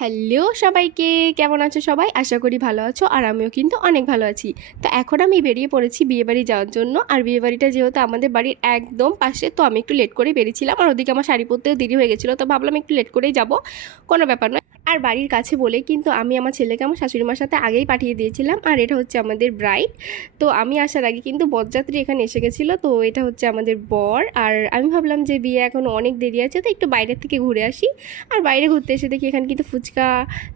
Hello সবাইকে, কেমন আছো সবাই? আশা করি ভালো আছো, আর আমিও কিন্তু অনেক ভালো আছি। তো এখন আমি বেরিয়ে পড়েছি বিয়েবাড়ি যাওয়ার জন্য। আর বিয়েবাড়িটা যেহেতু আমাদের বাড়ির একদম পাশে, তো আমি একটু লেট করে বেরিয়েছিলাম। আর ওদিকে আমার শাড়ি পরতেও দেরি হয়ে গেছিলো, তো ভাবলাম একটু লেট করেই যাব, কোনো ব্যাপার নয়। আর বাড়ির কাছে বলে কিন্তু আমি আমার ছেলেকে আমার শাশুড়ি মার সাথে আগেই পাঠিয়ে দিয়েছিলাম। আর এটা হচ্ছে আমাদের ব্রাইড। তো আমি আসার আগে কিন্তু বরযাত্রী এখানে এসে গেছিলো। তো এটা হচ্ছে আমাদের বর। আর আমি ভাবলাম যে বিয়ে এখন অনেক দেরি আছে, তো একটু বাইরের থেকে ঘুরে আসি। আর বাইরে ঘুরতে এসে দেখি এখানে কিন্তু ফুচকা,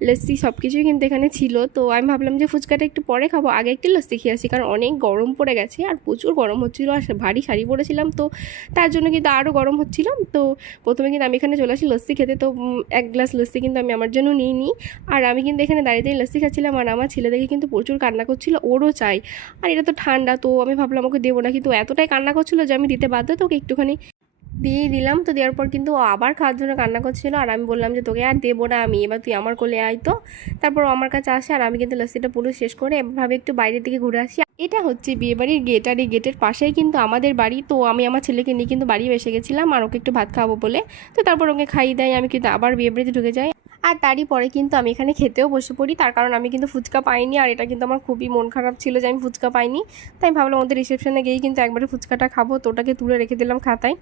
লস্যি সব কিছুই কিন্তু এখানে ছিল। তো আমি ভাবলাম যে ফুচকাটা একটু পরে খাবো, আগে একটু লস্যি খেয়ে আসি, কারণ অনেক গরম পড়ে গেছে আর প্রচুর গরম হচ্ছিলো। আর ভারী শাড়ি পরেছিলাম, তো তার জন্য কিন্তু আরও গরম হচ্ছিল। তো প্রথমে কিন্তু আমি এখানে চলে আসি লস্যি খেতে। তো এক গ্লাস লস্যি কিন্তু আমি আমার জন্য নিই নি। আর আমি কিন্তু এখানে দাঁড়িয়ে দাঁড়িয়ে লস্যি খাচ্ছিলাম। আর আমার ছেলে দেখে কিন্তু প্রচুর কান্না করছিল, ওরও চাই। আর এটা তো ঠান্ডা, তো আমি ভাবলাম ওকে দেবো না, কিন্তু এতটাই কান্না করছিলো যে আমি দিতে বাধ্য, তো ওকে একটুখানি দিয়েই দিলাম। তো দেওয়ার পর কিন্তু ও আবার খাওয়ার জন্য কান্না করছিল। আর আমি বললাম যে তোকে আর দেবো না আমি, এবার তুই আমার কোলে আয়। তো তারপর ও আমার কাছে আসে, আর আমি কিন্তু লস্যিটা পুরো শেষ করে এভাবে একটু বাইরের দিকে ঘুরে আসি। এটা হচ্ছে বিয়েবাড়ির গেট, আর এই গেটের পাশেই কিন্তু আমাদের বাড়ি। তো আমি আমার ছেলেকে নিয়ে কিন্তু বাড়ি এসে গেছিলাম, আর ওকে একটু ভাত খাওয়াবো বলে। তো তারপর ওকে খাইয়ে দেয়, আমি কিন্তু আবার বিয়েবাড়িতে ঢুকে যাই। আর তারই পরে কিন্তু আমি এখানে খেতেও বসে পড়ি, তার কারণ আমি কিন্তু ফুচকা পাইনি। আর এটা কিন্তু আমার খুবই মন খারাপ ছিল যে আমি ফুচকা পাইনি। তাই আমি ভাবলাম ওদের রিসেপশনে গিয়েই কিন্তু একবারে ফুচকাটা খাবো, তো ওটাকে তুলে রেখে দিলাম খাতায়।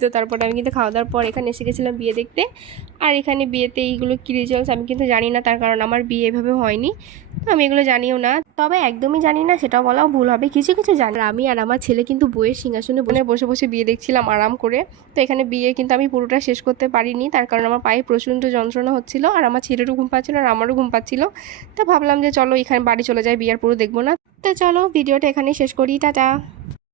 তো তারপরে আমি কিন্তু খাওয়া দাওয়ার পর এখানে এসে গেছিলাম বিয়ে দেখতে। আর এখানে বিয়েতে এইগুলো কী রিচুয়ালস আমি কিন্তু জানি না, তার কারণ আমার বিয়ে এভাবে হয়নি। তো আমি এগুলো জানিও না, তবে একদমই জানি না সেটাও বলাও ভুল হবে, কিছু কিছু জানি। আর আমি আর আমার ছেলে কিন্তু বইয়ের সিংহাসনে বসে বসে বিয়ে দেখছিলাম আরাম করে। তো এখানে বিয়ে কিন্তু আমি পুরোটা শেষ করতে পারিনি, তার কারণ আমার পায়ে প্রচণ্ড যন্ত্রণা হচ্ছিল, আর আমার ছেলেরও ঘুম পাচ্ছিল আর আমারও ঘুম পাচ্ছিল। তো ভাবলাম যে চলো এখানে বাড়ি চলে যাই, বিয়ের পুরো দেখবো না। তো চলো ভিডিওটা এখানেই শেষ করি, টাটা।